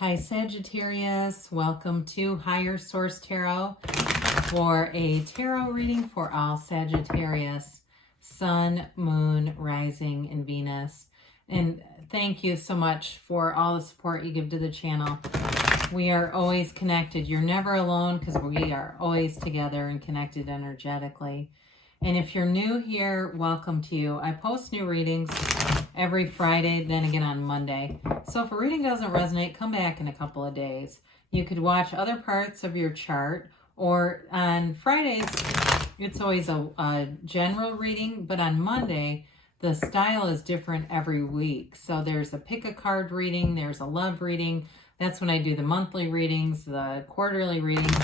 Hi Sagittarius, welcome to Higher Source Tarot for a tarot reading for all Sagittarius, Sun, Moon, Rising, and Venus. And thank you so much for all the support you give to the channel. We are always connected. You're never alone because we are always together and connected energetically. And if you're new here, welcome to you. I post new readings every Friday, then again on Monday. So if a reading doesn't resonate, come back in a couple of days. You could watch other parts of your chart, or on Fridays, it's always a general reading, but on Monday, the style is different every week. So there's a pick a card reading, there's a love reading. That's when I do the monthly readings, the quarterly readings.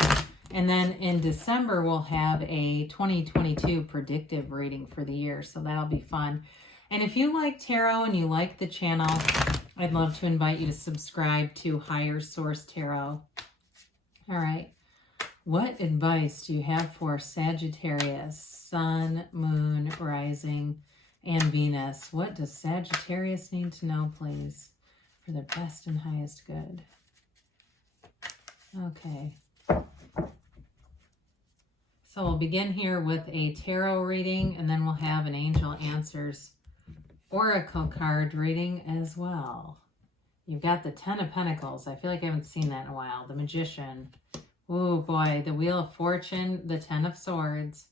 And then in December, we'll have a 2022 predictive reading for the year. So that'll be fun. And if you like tarot and you like the channel, I'd love to invite you to subscribe to Higher Source Tarot. All right. What advice do you have for Sagittarius, Sun, Moon, Rising, and Venus? What does Sagittarius need to know, please, for their best and highest good? Okay. So we'll begin here with a tarot reading, and then we'll have an Angel Answers Oracle card reading as well. You've got the Ten of Pentacles. I feel like I haven't seen that in a while. The Magician. Oh boy, the Wheel of Fortune, the Ten of Swords,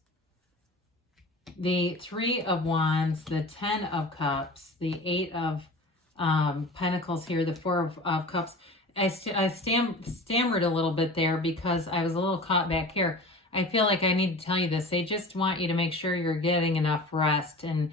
the Three of Wands, the Ten of Cups, the Eight of Pentacles here, the Four of Cups. I stammered a little bit there because I was a little caught back here. I feel like I need to tell you this. They just want you to make sure you're getting enough rest, enough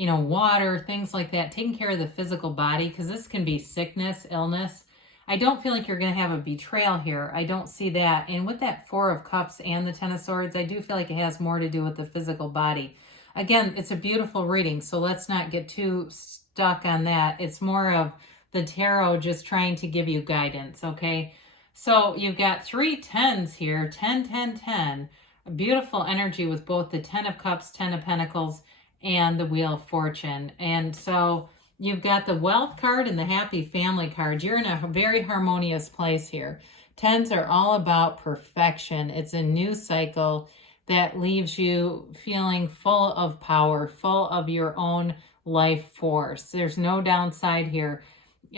water, things like that, taking care of the physical body, because this can be sickness, illness. I don't feel like you're going to have a betrayal here. I don't see that. And with that Four of Cups and the Ten of Swords, I do feel like it has more to do with the physical body. Again, it's a beautiful reading, so let's not get too stuck on that. It's more of the tarot just trying to give you guidance, okay? So you've got three tens here, 10, 10, 10. A beautiful energy with both the Ten of Cups, Ten of Pentacles, and the Wheel of Fortune. And so you've got the Wealth card and the Happy Family card. You're in a very harmonious place here. Tens are all about perfection. It's a new cycle that leaves you feeling full of power, full of your own life force. There's no downside here.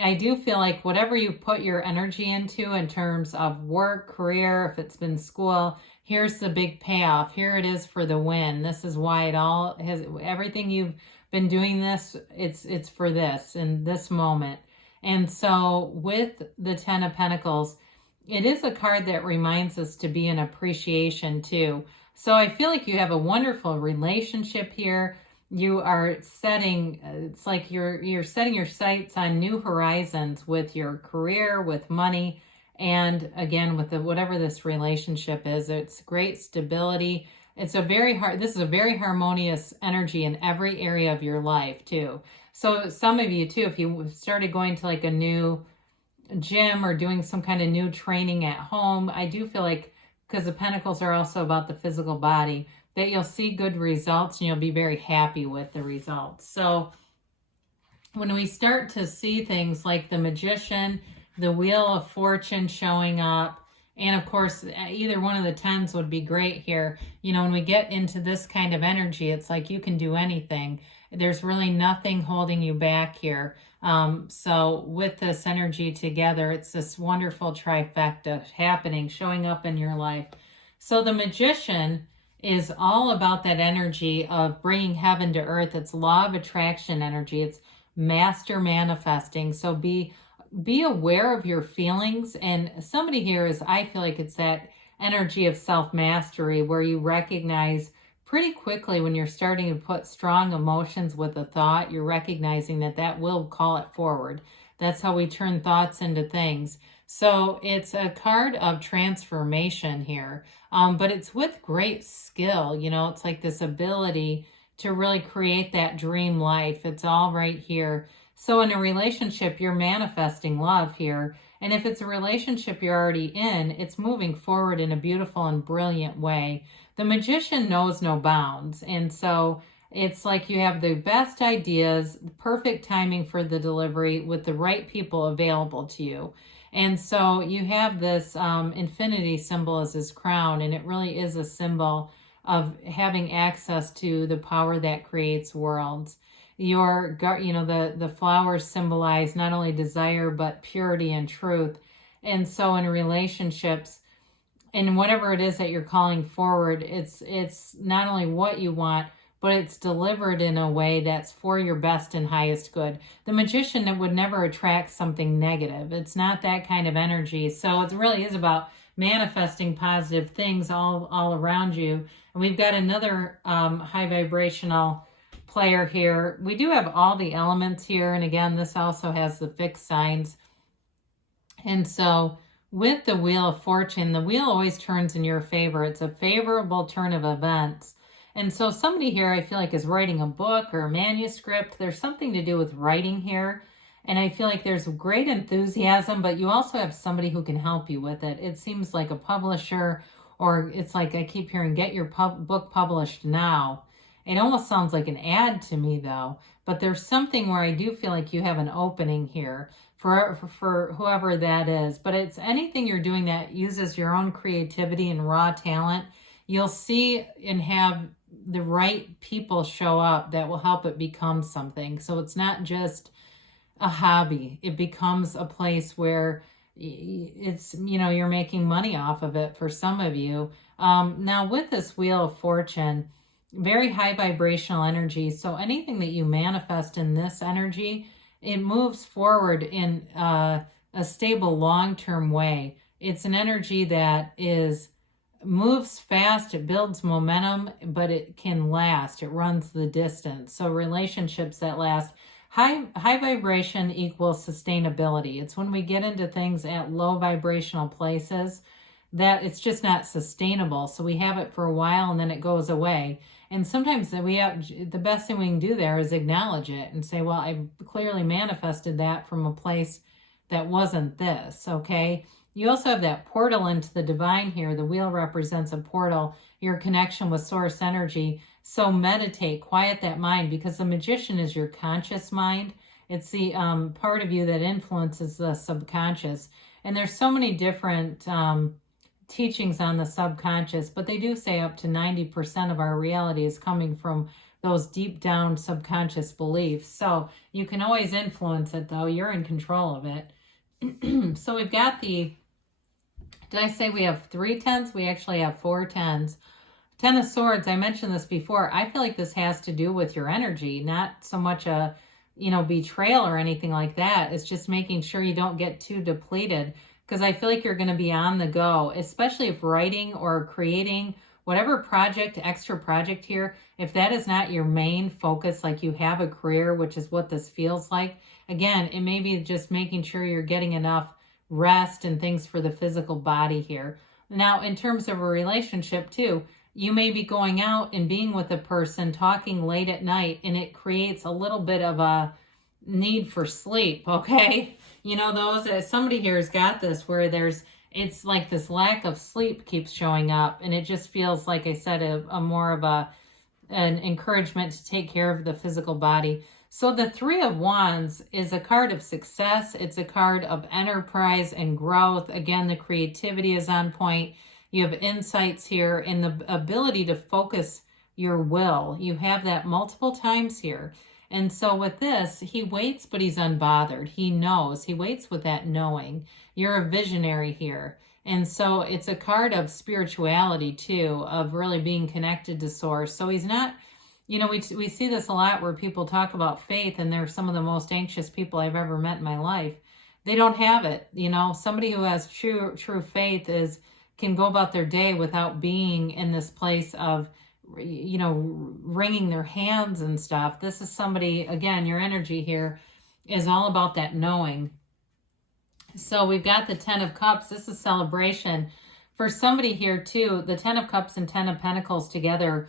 I do feel like whatever you put your energy into in terms of work, career, if it's been school, here's the big payoff. Here it is for the win. This is why it all has, everything you've been doing this, it's for this in this moment. And so with the Ten of Pentacles, it is a card that reminds us to be in appreciation too. So I feel like you have a wonderful relationship here. You are setting, it's like you're setting your sights on new horizons with your career, with money, and again, with whatever this relationship is. It's great stability. It's a this is a very harmonious energy in every area of your life too. So some of you too, if you started going to like a new gym or doing some kind of new training at home, I do feel like, because the Pentacles are also about the physical body, that you'll see good results and you'll be very happy with the results. So when we start to see things like the Magician, the Wheel of Fortune showing up, and of course, either one of the tens would be great here. You know, when we get into this kind of energy, it's like you can do anything. There's really nothing holding you back here. So with this energy together, it's this wonderful trifecta happening, showing up in your life. So the Magician is all about that energy of bringing heaven to earth. It's law of attraction energy. It's master manifesting. So be aware of your feelings. And somebody here is, I feel like it's that energy of self-mastery where you recognize pretty quickly when you're starting to put strong emotions with a thought, you're recognizing that will call it forward. That's how we turn thoughts into things. So it's a card of transformation here, but it's with great skill. You know, it's like this ability to really create that dream life. It's all right here. So in a relationship, you're manifesting love here. And if it's a relationship you're already in, it's moving forward in a beautiful and brilliant way. The Magician knows no bounds. And so It's like you have the best ideas, perfect timing for the delivery with the right people available to you. And so you have this infinity symbol as his crown, and it really is a symbol of having access to the power that creates worlds. The flowers symbolize not only desire, but purity and truth. And so in relationships, and whatever it is that you're calling forward, it's not only what you want, but it's delivered in a way that's for your best and highest good. The magician would never attract something negative. It's not that kind of energy. So it really is about manifesting positive things all around you. And we've got another high vibrational player here. We do have all the elements here. And again, this also has the fixed signs. And so with the Wheel of Fortune, the wheel always turns in your favor. It's a favorable turn of events. And so somebody here, I feel like, is writing a book or a manuscript. There's something to do with writing here. And I feel like there's great enthusiasm, but you also have somebody who can help you with it. It seems like a publisher, or it's like I keep hearing, get your book published now. It almost sounds like an ad to me, though. But there's something where I do feel like you have an opening here for whoever that is. But it's anything you're doing that uses your own creativity and raw talent. You'll see and have the right people show up that will help it become something. So it's not just a hobby. It becomes a place where it's, you're making money off of it for some of you. Now with this Wheel of Fortune, very high vibrational energy. So anything that you manifest in this energy, it moves forward in a stable long-term way. It's an energy that moves fast, it builds momentum, but it can last. It runs the distance. So relationships that last. High vibration equals sustainability. It's when we get into things at low vibrational places that it's just not sustainable. So we have it for a while and then it goes away. And sometimes the best thing we can do there is acknowledge it and say, well, I clearly manifested that from a place that wasn't this, okay? You also have that portal into the divine here. The wheel represents a portal, your connection with source energy. So meditate, quiet that mind, because the magician is your conscious mind. It's the part of you that influences the subconscious. And there's so many different teachings on the subconscious, but they do say up to 90% of our reality is coming from those deep down subconscious beliefs. So you can always influence it, though. You're in control of it. So we've got did I say we have 3 tens? We actually have 4 tens. 10 of Swords, I mentioned this before. I feel like this has to do with your energy, not so much a, betrayal or anything like that. It's just making sure you don't get too depleted, because I feel like you're going to be on the go, especially if writing or creating whatever extra project here, if that is not your main focus, like you have a career, which is what this feels like. Again, it may be just making sure you're getting enough rest and things for the physical body here. Now, in terms of a relationship too, you may be going out and being with a person, talking late at night, and it creates a little bit of a need for sleep, okay? Somebody here has got this where it's like this lack of sleep keeps showing up, and it just feels, like I said, a more of an encouragement to take care of the physical body. So the 3 of Wands is a card of success. It's a card of enterprise and growth. Again, the creativity is on point. You have insights here and the ability to focus your will. You have that multiple times here. And so with this, he waits, but he's unbothered. He knows. He waits with that knowing. You're a visionary here. And so it's a card of spirituality too, of really being connected to source. So he's not, we see this a lot where people talk about faith, and they're some of the most anxious people I've ever met in my life. They don't have it. Somebody who has true faith can go about their day without being in this place of, wringing their hands and stuff. This is somebody, again, your energy here is all about that knowing. So we've got the 10 of Cups. This is celebration. For somebody here too, the 10 of Cups and 10 of Pentacles together,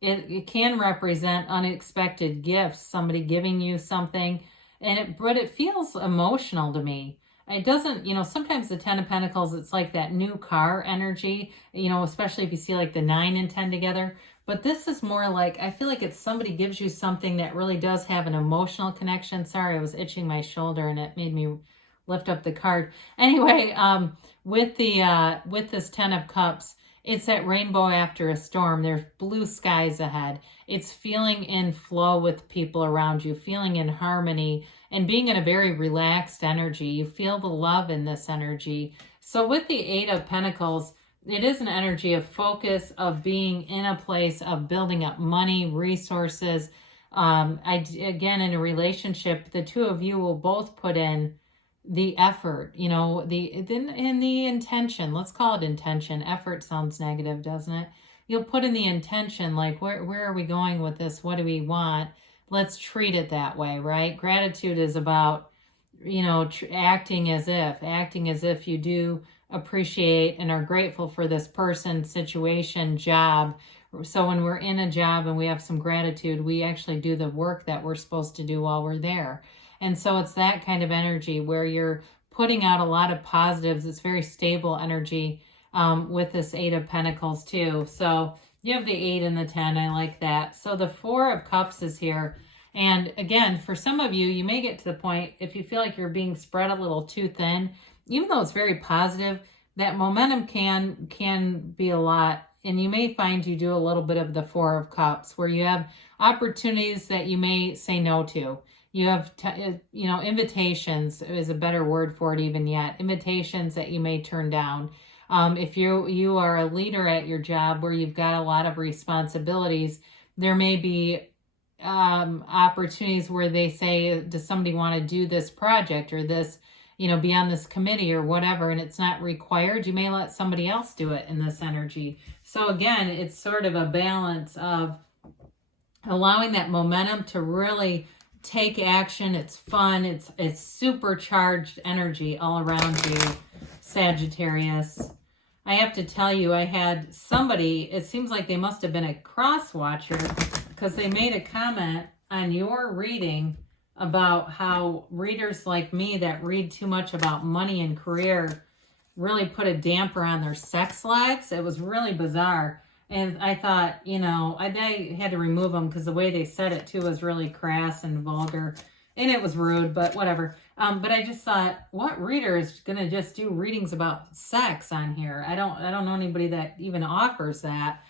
it can represent unexpected gifts, somebody giving you something, but it feels emotional to me. It doesn't, sometimes the 10 of Pentacles, it's like that new car energy, especially if you see like the 9 and 10 together. But this is more like, I feel like it's somebody gives you something that really does have an emotional connection. Sorry, I was itching my shoulder and it made me lift up the card. Anyway, with this 10 of Cups, it's that rainbow after a storm. There's blue skies ahead. It's feeling in flow with people around you, feeling in harmony, and being in a very relaxed energy. You feel the love in this energy. So with the 8 of Pentacles, it is an energy of focus, of being in a place of building up money, resources. Again, in a relationship, the two of you will both put in the effort, you know, in the intention. Let's call it intention. Effort sounds negative, doesn't it? You'll put in the intention, like, where are we going with this? What do we want? Let's treat it that way, right? Gratitude is about, you know, acting as if you do appreciate and are grateful for this person, situation, job. So when we're in a job and we have some gratitude, we actually do the work that we're supposed to do while we're there. And so it's that kind of energy where you're putting out a lot of positives. It's very stable energy with this 8 of Pentacles too. So you have the 8 and the 10. I like that. So the 4 of Cups is here. And again, for some of you, you may get to the point, if you feel like you're being spread a little too thin, even though it's very positive, that momentum can be a lot. And you may find you do a little bit of the 4 of Cups, where you have opportunities that you may say no to. You have, you know, invitations is a better word for it even yet. Invitations that you may turn down. If you are a leader at your job where you've got a lot of responsibilities, there may be opportunities where they say, does somebody want to do this project or this, you know, be on this committee or whatever, and it's not required. You may let somebody else do it in this energy. So again, it's sort of a balance of allowing that momentum to really take action. It's fun. It's supercharged energy all around you, Sagittarius. I have to tell you, I had somebody, it seems like they must have been a cross watcher, because they made a comment on your reading about how readers like me that read too much about money and career really put a damper on their sex lives. It was really bizarre. And I thought, you know, I had to remove them because the way they said it too was really crass and vulgar. And it was rude, but whatever. But I just thought, what reader is going to just do readings about sex on here? I don't know anybody that even offers that.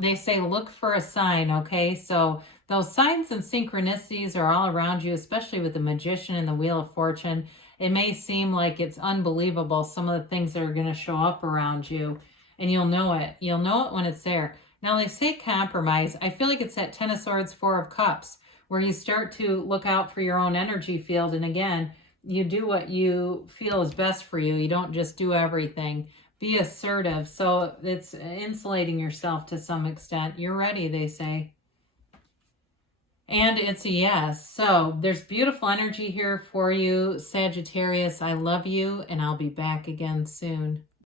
They say, look for a sign, okay? So those signs and synchronicities are all around you, especially with the Magician and the Wheel of Fortune. It may seem like it's unbelievable, some of the things that are going to show up around you, and you'll know it. You'll know it when it's there. Now, they say compromise. I feel like it's that 10 of Swords, 4 of Cups, where you start to look out for your own energy field. And again, you do what you feel is best for you. You don't just do everything. Be assertive. So it's insulating yourself to some extent. You're ready, they say. And it's a yes. So there's beautiful energy here for you, Sagittarius. I love you, and I'll be back again soon.